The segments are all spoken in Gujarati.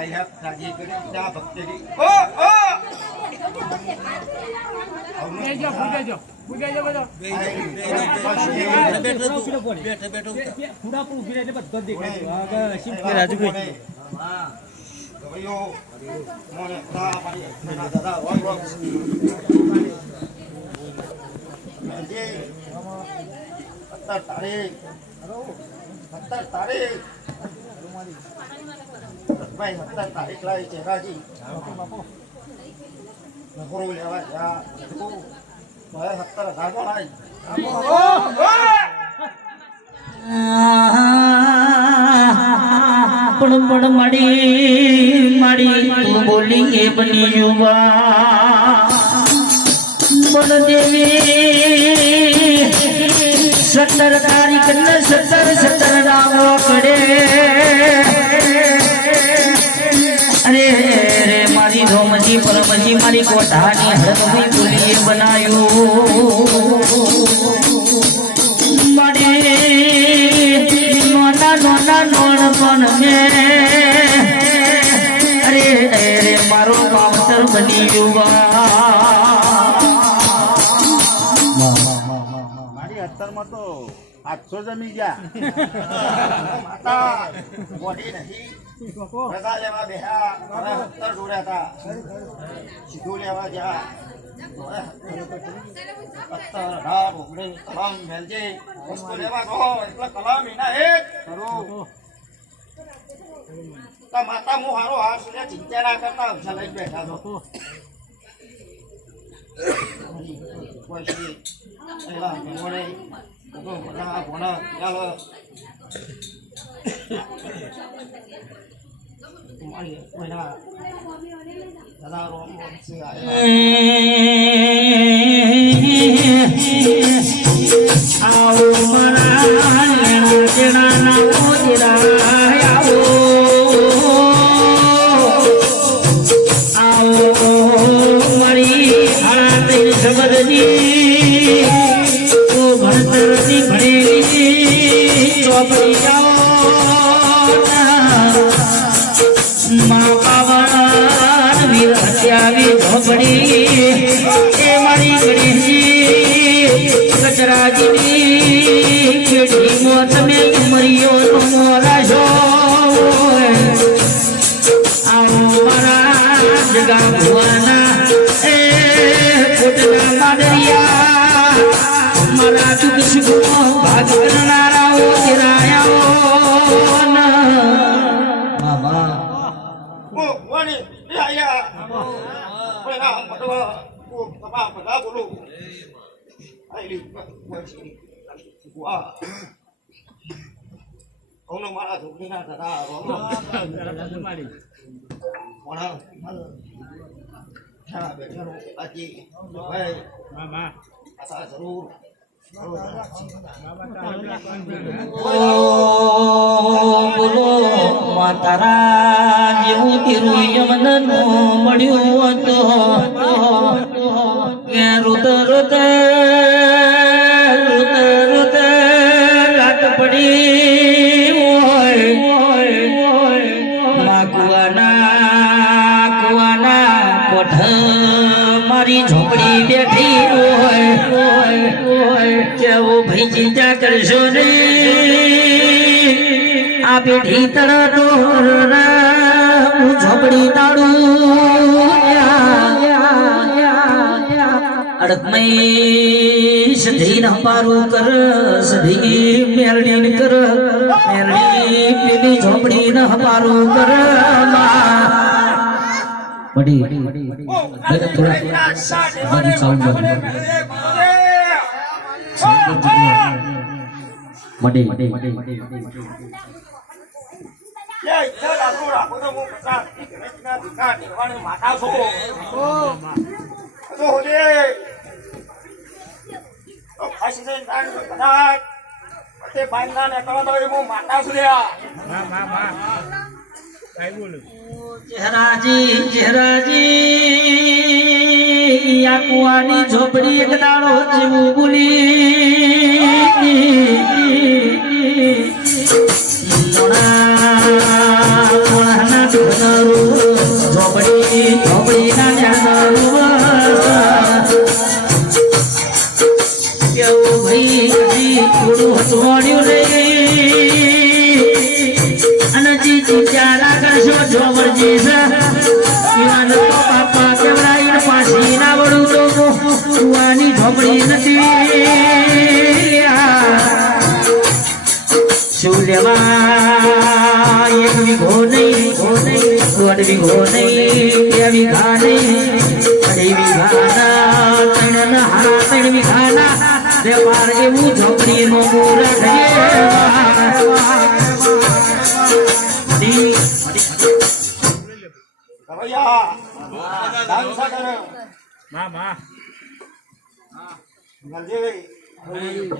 साहेब राजी कडे त्या भक्तरी તારીખ ભાઈ 17 તારીખ લાવી છે રાજી નખરો લેવા જા ભાઈ 17,000 નો લાવી પણ માડી તું બોલી એ બની જુવા બોલ દેવી 17 તારીખ ને 17 રામો પડે અરે રે મારી રોમજી પરમજી મારી કોઠાની હરમઈ બોલીએ બનાયું માડી નોના નોણ મે અરે રે મારો કાવતર બની ગયો મારી 17 માં તો 800 જમી ગયા માતા બોડી નહીં રજા લેવા બેહા 17 દોર્યા હતા સીધું લેવા જા 17 ઓગણીસ કલમ મેલજે વસ્તુ લેવા દો એટલે કલમ એના એક કરું તા માતા મુ હારો હાર સુને ચિંતા ના કરતા અવસર લઈ બેઠા છો કોઈ છે એલા મને તો બધા ભણા ચાલો તમારી કોઈના દાદા રોમ છે આવો મારા લેણા ના મોજરા આવો મારી હાથ સમજની ઓ ભણતરની ભણેલી ચોપડી જાઓ મા પાવન વીર હત્યાવી ઝોપડી એ મારી ગણેશજી કચરાજીની ખેડી મો તમે મરિયો નો મોરાશો આવો મારા જગા ભુવાના એ કોટના માદરિયા મારા દુઃખ સુખનો ભાગ કરનારાઓ કિરાયાઓ બાબા ઓ વાણી આયા કોઈના મતવા ઓ તમા બધા બોલો આઈલી કોઈ વાહ ઓનો મારા છોકરીના દાદા રોમો મારી મોણા હા બેઠો આજી ભાઈ મામા આસા જરૂર બોલો માતારા જેવું તીરું યમન મળ્યું હતો રુદ રુદ રાત પડી હોય કુવાના કોઠ મારી ઝોપડી બેઠી હોય કેવું ભાઈ ચિંતા કરશો ને આ પેઢી તળતો હું ઝોપડી અડકમય સધી નપારું કર સધી મેરડી કર મેરડી પેલી ઝોપડી નપારું કર બડી થોડા સાઉન્ડ મડી લે ઇધર રાખો તો હું પચાસ ના દુકાન નિર્વાણી માતા છો તો હોજે તો ખાસી જઈને તાણ કદાચ તે બાંધના ને કરો તો હું માતા છું લ્યા માં કાઈ બોલું ચહેરાજી આ કુવાની ઝોપડી એક દાડો જેવું બોલી મોણા મોણા ના થોડું હસવાડ્યું નહીં અને જી ચારા કરશો જોમરજી ઈવાન તો બાપા કેવડાઈને પાછી ના વળું તો કુવાની ઝોપડી નથી શું લેવા એક વીઘો નહીં દોઢ વીઘો નહીં બે વીઘા નહીં અઢી વીઘાના ત્રણ વીઘાના વેપાર એવું ઝોપડી નો મુહૂર્ત ભૈયા દાન સાગર નલજી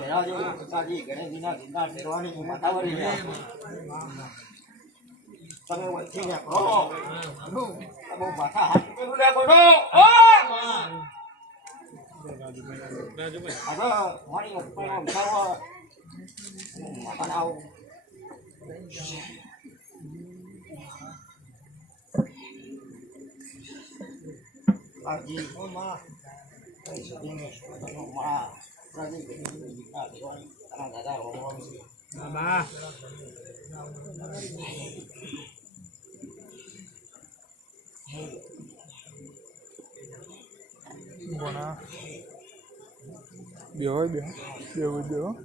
રાજુ પિતાજી ગણેશજીના જિંદા ફેરવાની માતાવરી તમે વચ્ચે ને કરો બહુ માથા હાથ પેલું લે બોલો ઓ આગળ મારી ઉપર ઉઠાવો બનાવો આજી ઓ માં કઈ સદીને નો માં રાજી ગણેશજી ના દેવાની તારા દાદા હોવાનું છે બાબા Bona. Biểu ơi, biểu.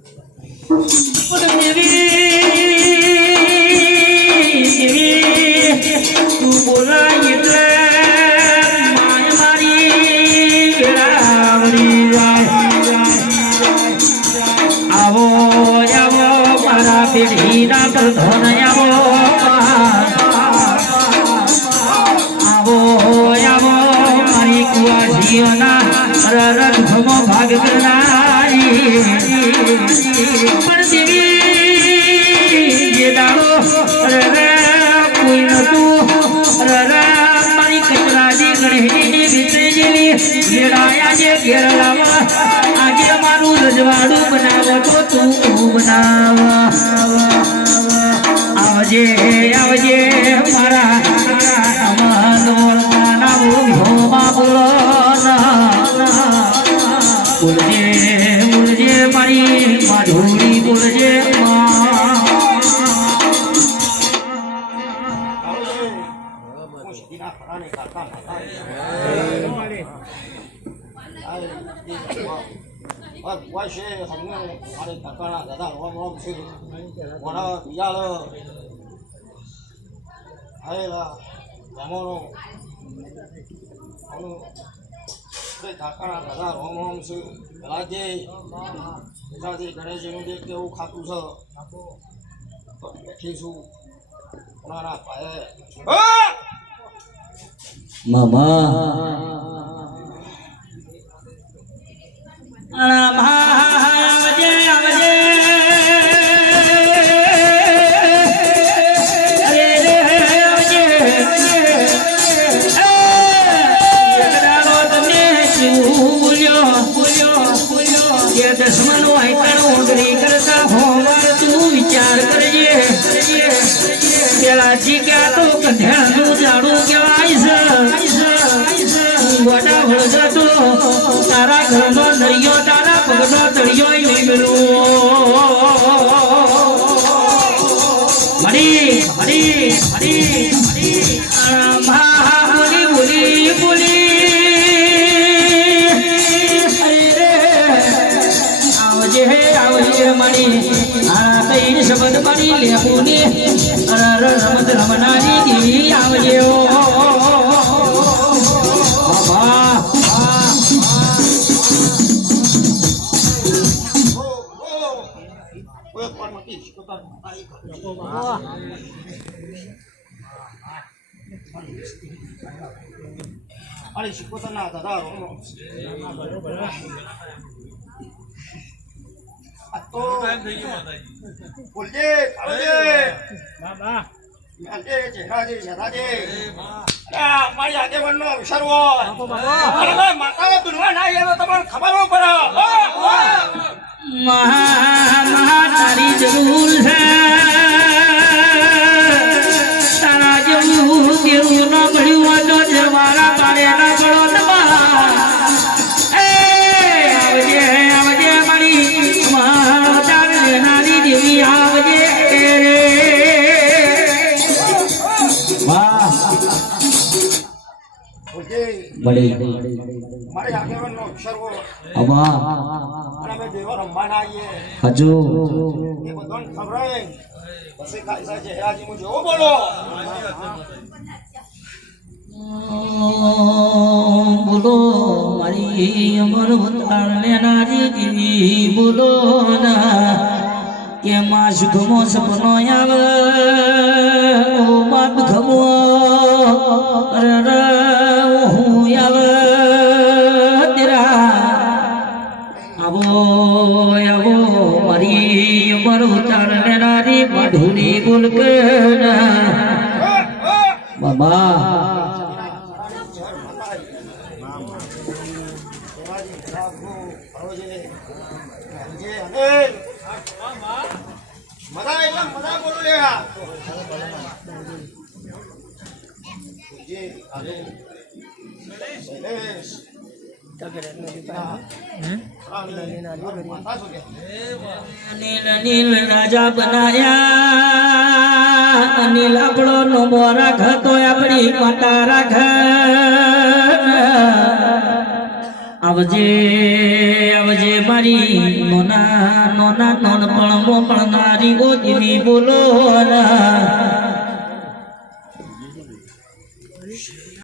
ભાગ કરનારી પણ દેવી જે દાડો કોઈ નતું મારી કચરાજી ગણેશની વિતરી જેવી ઘેરાયા જે ઘેરલાવા આજે મારું રજવાડું બનાવો તો તું બનાવ આવજે મારા બોલો બોલજે મારી માધુરી બોલજે મારે કાકાના દાદા રોમ છે મોડા બિયાળ આવેલા જમવાનો કાકાના દાદા રોમ છે રાજે પિતાજી ગણેશજીનું જે કેવું ખાતું છે તો બેઠીશું કોનાના પાયે મામા દસમનો ઓગણી કરતા હોવાર તું વિચાર કરજે પેલા જીગ્યા તો કંઠાનું જાડું કહેવાય છે વડા વળગતો તારા ઘરનો દરિયો તારા પગનો તળિયો મળી બોલી આવજે મારી આ કઈ શબ્દ મારી લેબુની રમત રમનારી દેવી આવજે અરે શિકોતરના દાદા રોમ તો બોલજે બાબા આજે ચહેરાજી ચહેરાજી મારી આગેવાનનો અવસર હોય માતા દુનિયા ના આવ્યો તમને ખબર પડે તારી જરૂર છે તારા જેવું તેવું ન મળ્યું તો જમારા પાડે ના પડો આવજે મારી માતા મળી મારે આગેવાનનો અક્ષર બોલો અબા અને અમે દેવો રમવાના આવીએ હજુ એ બધાને ખબર હે પછી કાયસા જયરાજી મુ જેવો બોલો બોલો મારી અમર ઉતાર લેનારી દેવી બોલો ના કે માં સુખમો સપનો આવે ઓ બાપ ખમો અરે હું આવે તેરા આવો આવો મારી અમર ઉતાર લેનારી મધુની બોલ કે બાબા મજા એટલે મજા બોલો લેવા જે આલે શૈલેશ અનિલ રાજા બનાયા અનિલ આપણો નમો રાખ તો આપણી માતા રાખ આવજે આવજે મારી નોના નોના નોનપણ મોપણનારી ઓ દેવી બોલો ના